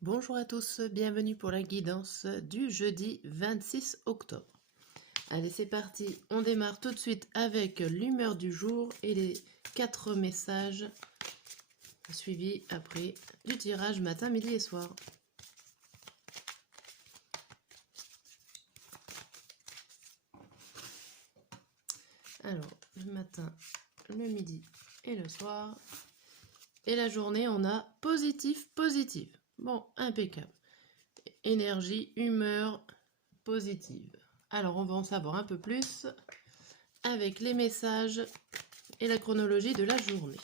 Bonjour à tous, bienvenue pour la guidance du jeudi 26 octobre. Allez, c'est parti, on démarre tout de suite avec l'humeur du jour et les 4 messages suivis après du tirage matin, midi et soir. Alors, le matin, le midi et le soir. Et la journée, on a positif, positif. Bon, impeccable. Énergie, humeur positive. Alors, on va en savoir un peu plus avec les messages et la chronologie de la journée.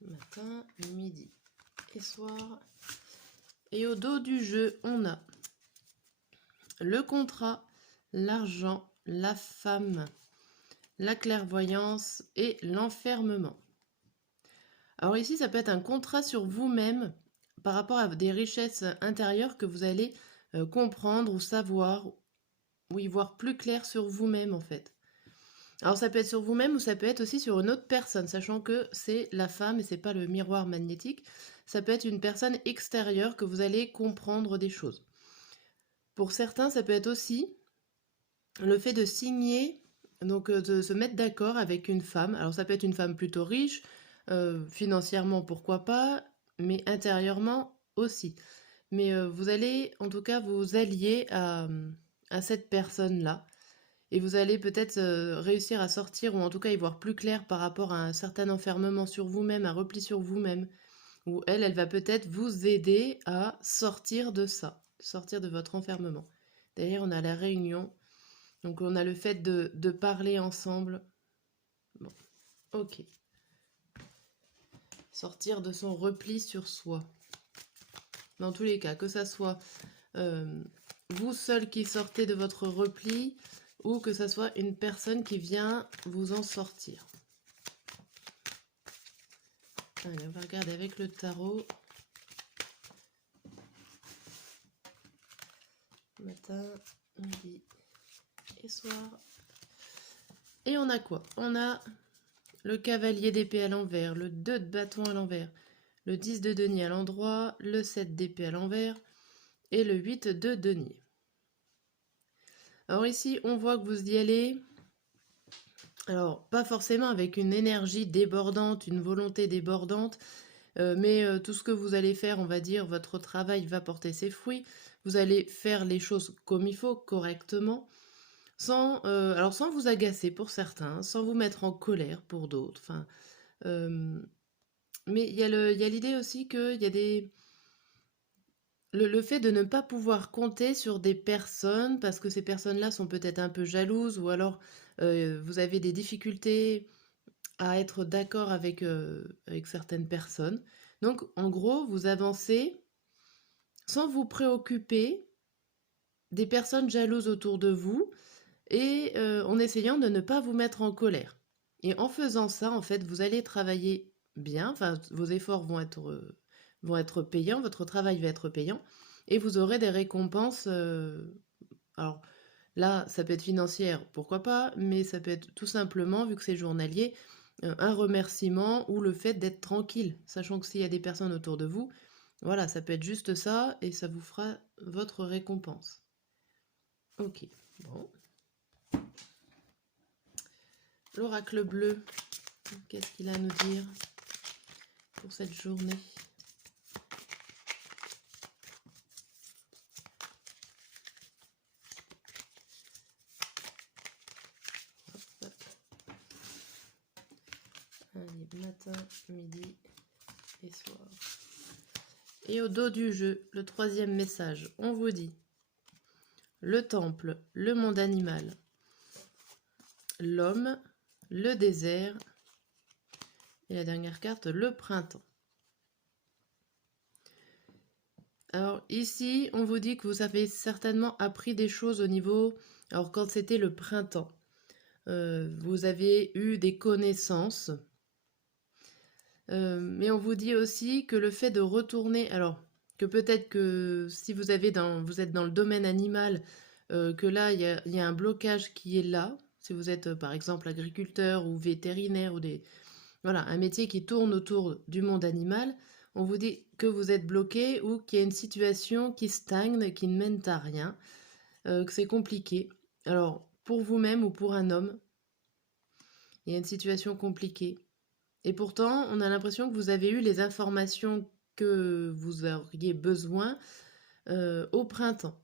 Matin, midi et soir. Et au dos du jeu, on a le contrat, l'argent, la femme, la clairvoyance et l'enfermement. Alors ici, ça peut être un contrat sur vous-même par rapport à des richesses intérieures que vous allez comprendre ou savoir ou y voir plus clair sur vous-même en fait. Alors ça peut être sur vous-même ou ça peut être aussi sur une autre personne, sachant que c'est la femme et c'est pas le miroir magnétique. Ça peut être une personne extérieure que vous allez comprendre des choses. Pour certains, ça peut être aussi le fait de signer, donc de se mettre d'accord avec une femme. Alors ça peut être une femme plutôt riche, financièrement pourquoi pas, mais intérieurement aussi. Mais vous allez en tout cas vous allier à cette personne-là. Et vous allez peut-être réussir à sortir, ou en tout cas y voir plus clair par rapport à un certain enfermement sur vous-même, un repli sur vous-même. Ou elle va peut-être vous aider à sortir de ça, sortir de votre enfermement. D'ailleurs, on a la réunion, donc on a le fait de parler ensemble. Bon, ok. Sortir de son repli sur soi. Dans tous les cas, que ça soit vous seul qui sortez de votre repli, ou que ça soit une personne qui vient vous en sortir. Allez, on va regarder avec le tarot. Matin, midi et soir. Et on a quoi? On a le cavalier d'épée à l'envers, le 2 de bâton à l'envers, le 10 de denier à l'endroit, le 7 d'épée à l'envers et le 8 de denier. Alors ici, on voit que vous y allez, alors pas forcément avec une énergie débordante, une volonté débordante, mais tout ce que vous allez faire, on va dire, votre travail va porter ses fruits. Vous allez faire les choses comme il faut, correctement, sans vous agacer pour certains, sans vous mettre en colère pour d'autres. Enfin, mais il y a l'idée aussi qu'il y a le fait de ne pas pouvoir compter sur des personnes, parce que ces personnes-là sont peut-être un peu jalouses, ou alors vous avez des difficultés à être d'accord avec certaines personnes. Donc, en gros, vous avancez sans vous préoccuper des personnes jalouses autour de vous et en essayant de ne pas vous mettre en colère. Et en faisant ça, en fait, vous allez travailler bien, enfin, vos efforts vont être payants, votre travail va être payant, et vous aurez des récompenses. Alors là, ça peut être financière, pourquoi pas, mais ça peut être tout simplement, vu que c'est journalier, un remerciement ou le fait d'être tranquille, sachant que s'il y a des personnes autour de vous, voilà, ça peut être juste ça, et ça vous fera votre récompense. Ok, bon. L'oracle bleu, qu'est-ce qu'il a à nous dire pour cette journée? Allez, matin, midi et soir. Et au dos du jeu, le troisième message, on vous dit le temple, le monde animal, l'homme, le désert et la dernière carte, le printemps. Alors ici, on vous dit que vous avez certainement appris des choses au niveau... Alors quand c'était le printemps, vous avez eu des connaissances, mais on vous dit aussi que le fait de retourner... Alors que peut-être que si vous êtes dans le domaine animal, que là, il y a un blocage qui est là. Si vous êtes, par exemple, agriculteur ou vétérinaire ou voilà, un métier qui tourne autour du monde animal, on vous dit que vous êtes bloqué ou qu'il y a une situation qui stagne, qui ne mène à rien, que c'est compliqué. Alors, pour vous-même ou pour un homme, il y a une situation compliquée. Et pourtant, on a l'impression que vous avez eu les informations que vous auriez besoin au printemps.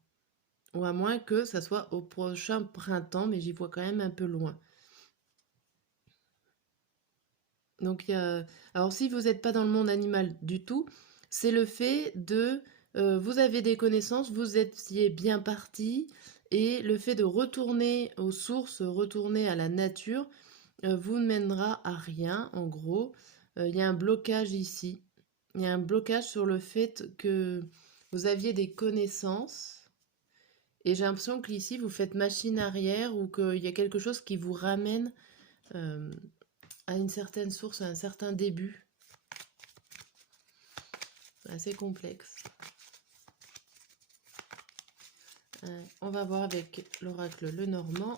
Ou à moins que ça soit au prochain printemps, mais j'y vois quand même un peu loin. Donc, alors si vous n'êtes pas dans le monde animal du tout, c'est le fait de... vous avez des connaissances, vous étiez bien parti, et le fait de retourner aux sources, retourner à la nature, vous ne mènera à rien, en gros. Il y a un blocage ici. Il y a un blocage sur le fait que vous aviez des connaissances, et j'ai l'impression que ici, vous faites machine arrière, ou qu'il y a quelque chose qui vous ramène... à une certaine source, à un certain début. Assez complexe. On va voir avec l'oracle Lenormand.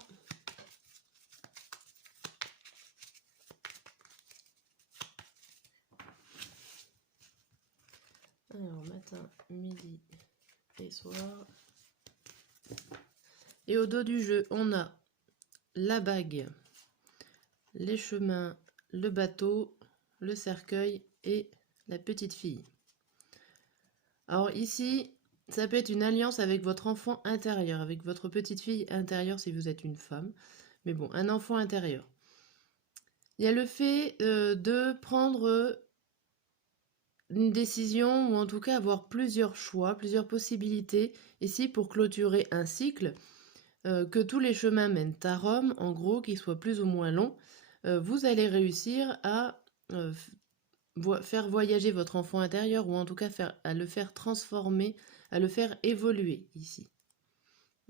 Alors, matin, midi et soir. Et au dos du jeu, on a la bague, les chemins, le bateau, le cercueil et la petite fille. Alors ici, ça peut être une alliance avec votre enfant intérieur, avec votre petite fille intérieure si vous êtes une femme. Mais bon, un enfant intérieur. Il y a le fait de prendre une décision, ou en tout cas avoir plusieurs choix, plusieurs possibilités, ici pour clôturer un cycle, que tous les chemins mènent à Rome, en gros, qu'ils soient plus ou moins longs, vous allez réussir à faire voyager votre enfant intérieur, ou en tout cas à le faire transformer, à le faire évoluer ici.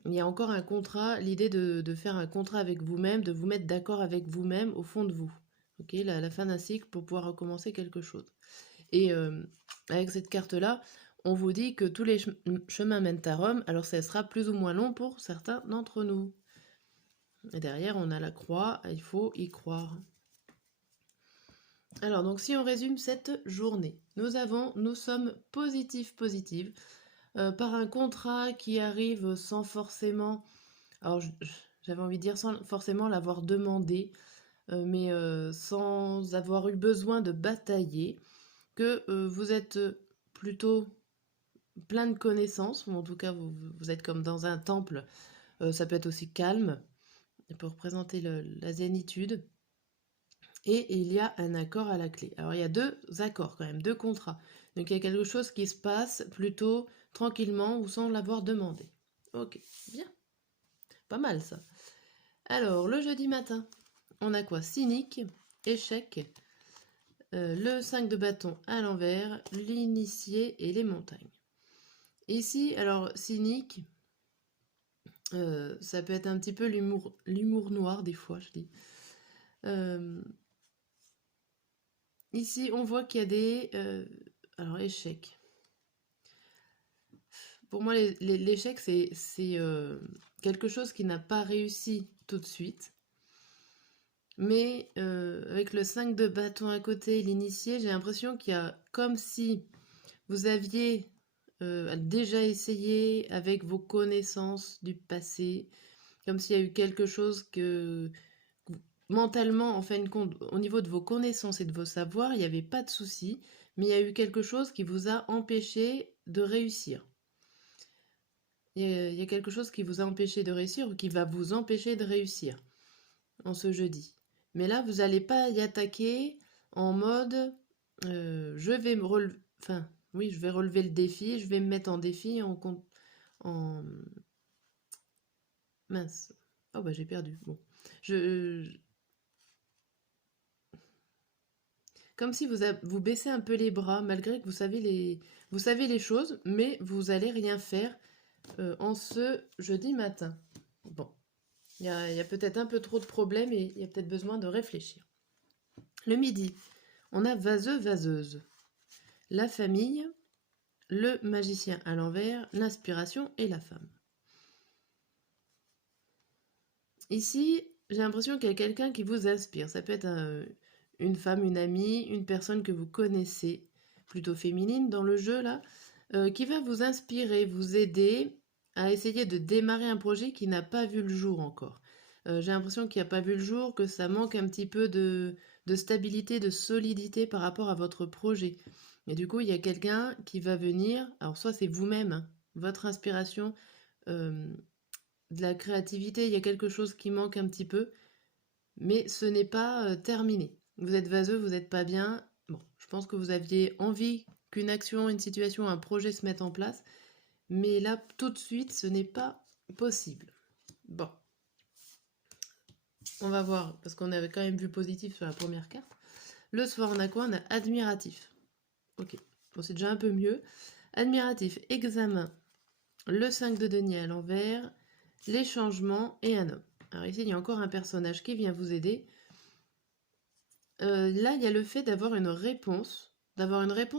Il y a encore un contrat, l'idée de faire un contrat avec vous-même, de vous mettre d'accord avec vous-même au fond de vous. Ok, la fin d'un cycle pour pouvoir recommencer quelque chose. Et avec cette carte-là, on vous dit que tous les chemins mènent à Rome, alors ça sera plus ou moins long pour certains d'entre nous. Et derrière, on a la croix, il faut y croire. Alors, donc si on résume cette journée, nous sommes positifs, positives, par un contrat qui arrive sans forcément, alors j'avais envie de dire sans forcément l'avoir demandé, mais sans avoir eu besoin de batailler, que vous êtes plutôt plein de connaissances, ou en tout cas vous êtes comme dans un temple, ça peut être aussi calme, pour représenter la zénitude, et il y a un accord à la clé. Alors il y a deux accords quand même, deux contrats, donc il y a quelque chose qui se passe plutôt tranquillement ou sans l'avoir demandé. Ok, bien, pas mal ça. Alors le jeudi matin, on a quoi? Cynique, échec, le 5 de bâton à l'envers, l'initié et les montagnes. Ici, alors, cynique, ça peut être un petit peu l'humour noir des fois, je dis. Ici, on voit qu'il y a des... alors, échec. Pour moi, l'échec, c'est quelque chose qui n'a pas réussi tout de suite. Mais avec le 5 de bâton à côté, l'initié, j'ai l'impression qu'il y a comme si vous aviez déjà essayé avec vos connaissances du passé, comme s'il y a eu quelque chose que mentalement, en fin de compte, au niveau de vos connaissances et de vos savoirs, il n'y avait pas de souci, mais il y a eu quelque chose qui vous a empêché de réussir. Il y a quelque chose qui vous a empêché de réussir ou qui va vous empêcher de réussir en ce jeudi. Mais là, vous n'allez pas y attaquer en mode je vais me relever. Enfin, oui, je vais relever le défi, je vais me mettre en défi en... Mince. Oh bah j'ai perdu. Bon. Comme si vous baissez un peu les bras, malgré que vous savez les choses, mais vous allez rien faire en ce jeudi matin. Bon. Il y a peut-être un peu trop de problèmes et il y a peut-être besoin de réfléchir. Le midi, on a vaseux, vaseuse. La famille, le magicien à l'envers, l'inspiration et la femme. Ici, j'ai l'impression qu'il y a quelqu'un qui vous inspire. Ça peut être une femme, une amie, une personne que vous connaissez, plutôt féminine dans le jeu là, qui va vous inspirer, vous aider à essayer de démarrer un projet qui n'a pas vu le jour encore. J'ai l'impression qu'il n'a pas vu le jour, que ça manque un petit peu de stabilité, de solidité par rapport à votre projet. Et du coup, il y a quelqu'un qui va venir, alors soit c'est vous-même, hein, votre inspiration, euh, de la créativité, il y a quelque chose qui manque un petit peu, mais ce n'est pas terminé. Vous êtes vaseux, vous n'êtes pas bien. Bon, je pense que vous aviez envie qu'une action, une situation, un projet se mette en place, mais là, tout de suite, ce n'est pas possible. Bon, on va voir, parce qu'on avait quand même vu positif sur la première carte. Le soir, on a quoi? On a admiratif. Ok, bon, c'est déjà un peu mieux. Admiratif, examen, le 5 de denier à l'envers, les changements et un homme. Alors ici, il y a encore un personnage qui vient vous aider. Là, il y a le fait d'avoir une réponse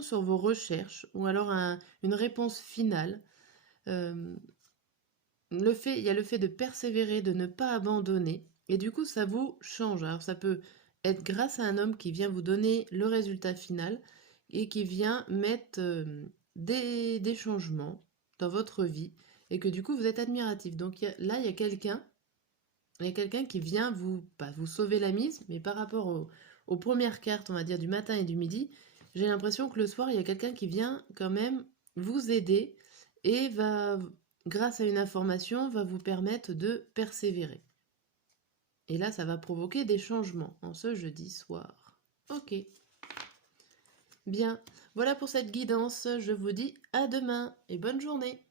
sur vos recherches, ou alors une réponse finale. Euh, il y a le fait de persévérer, de ne pas abandonner, et du coup, ça vous change. Alors, ça peut être grâce à un homme qui vient vous donner le résultat final et qui vient mettre des changements dans votre vie, et que du coup, vous êtes admiratif. Donc là, il y a quelqu'un qui vient pas vous sauver la mise, mais par rapport aux premières cartes, on va dire, du matin et du midi, j'ai l'impression que le soir, il y a quelqu'un qui vient quand même vous aider et va, grâce à une information, va vous permettre de persévérer. Et là, ça va provoquer des changements en ce jeudi soir. Ok. Bien. Voilà pour cette guidance. Je vous dis à demain et bonne journée.